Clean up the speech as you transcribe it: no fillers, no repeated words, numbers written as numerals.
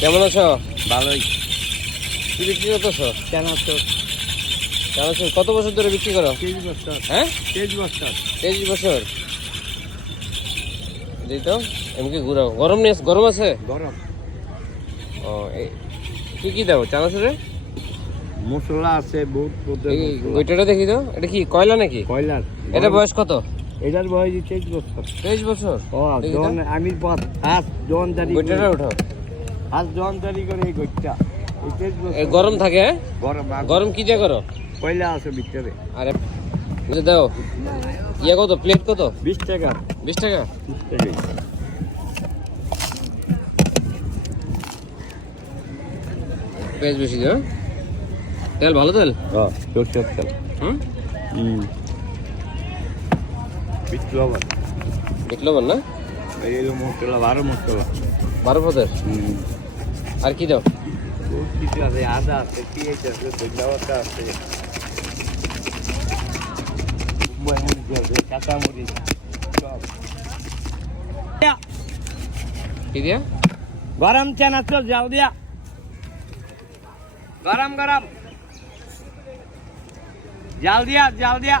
কেমন আছো? ভালোই। কি বিক্রি করতেছো? চানাচুর। চানাচুর কত বছর ধরে বিক্রি করো? 23 বছর। হ্যাঁ, 23 বছর। 23 বছর। দিই তো এমনি ঘুরাও। গরম নিয়ে গরম আছে? গরম। ও কি কি দাও চানাচুরে? মশলা আছে বহুত পদের এই মশলা। ওইটা দেখি তো, এটা কি কয়লা নাকি? কয়লার। এটা বয়স কত? এটার বয়স 23 বছর। 23 বছর। ও দেখি তো। যখন আমি ফার্স্ট যখন দাঁড়ি ওইটাটা উঠাও। ফার্স্ট যখন দাঁড়ি করে এই গইটা এই 23 বছর। গরম থাকে? হ্যাঁ? গরম গরম কি দিয়ে করো? কয়লা আছে ভিতরে। আরে দাও। ইয়ে কত, প্লেট কত? 20 টাকা। 20 টাকা। 20 টাকা। পেঁয়াজ বেশি দাও। তেল ভালো তেল? হ্যাঁ, সরষের তেল। হুম, বিপ্লব। দেখলো না? এই হলো মশলা, 12 মশলা। 12 পদের। আর কি দাও? বহুত কিছু আছে, আদা আছে, পেঁয়াজ আছে, ধনিয়া আছে, মরিচ আছে, কাঁচা মরিচ সব। কি দিয়া? গরম চানাচুর জাল দিয়া। গরম গরম জাল দিয়া, জাল দিয়া।